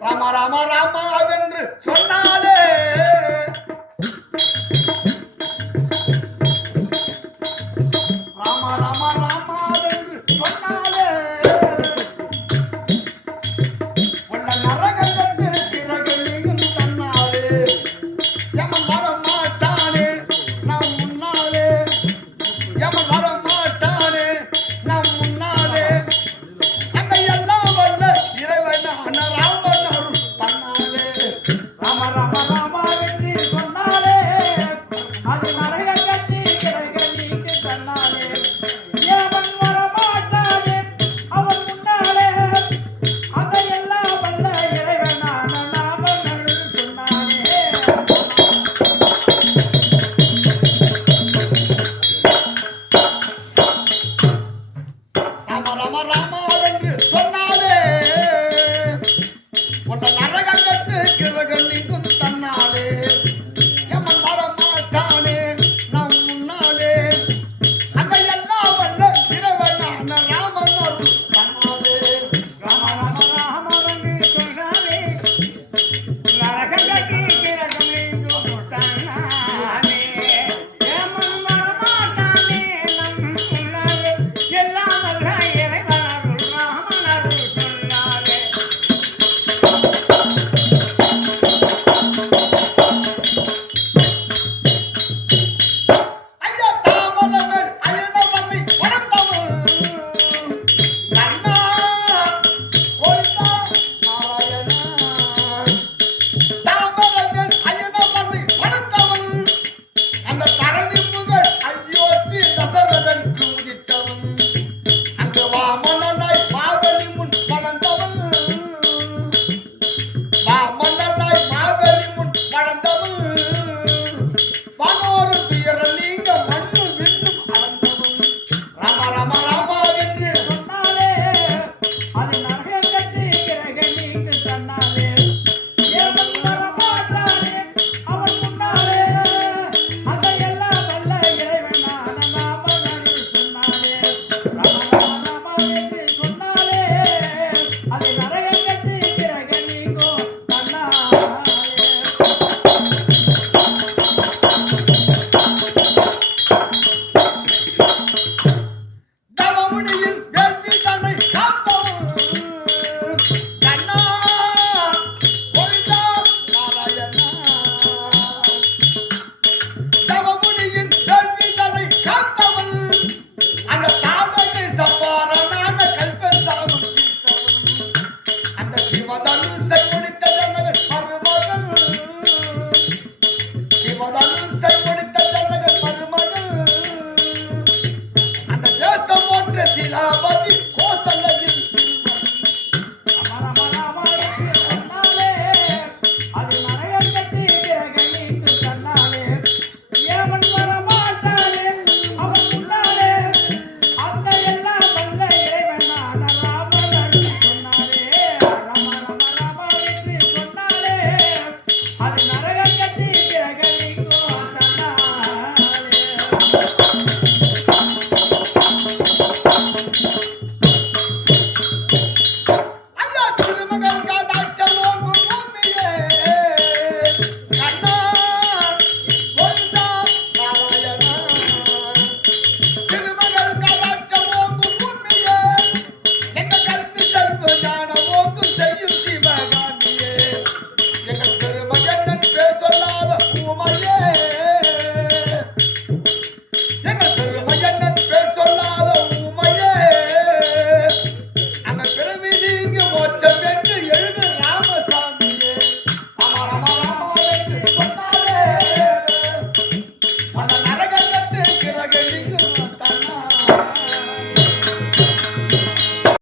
ராமா ராமா ராமாவென்று சொன்னாலே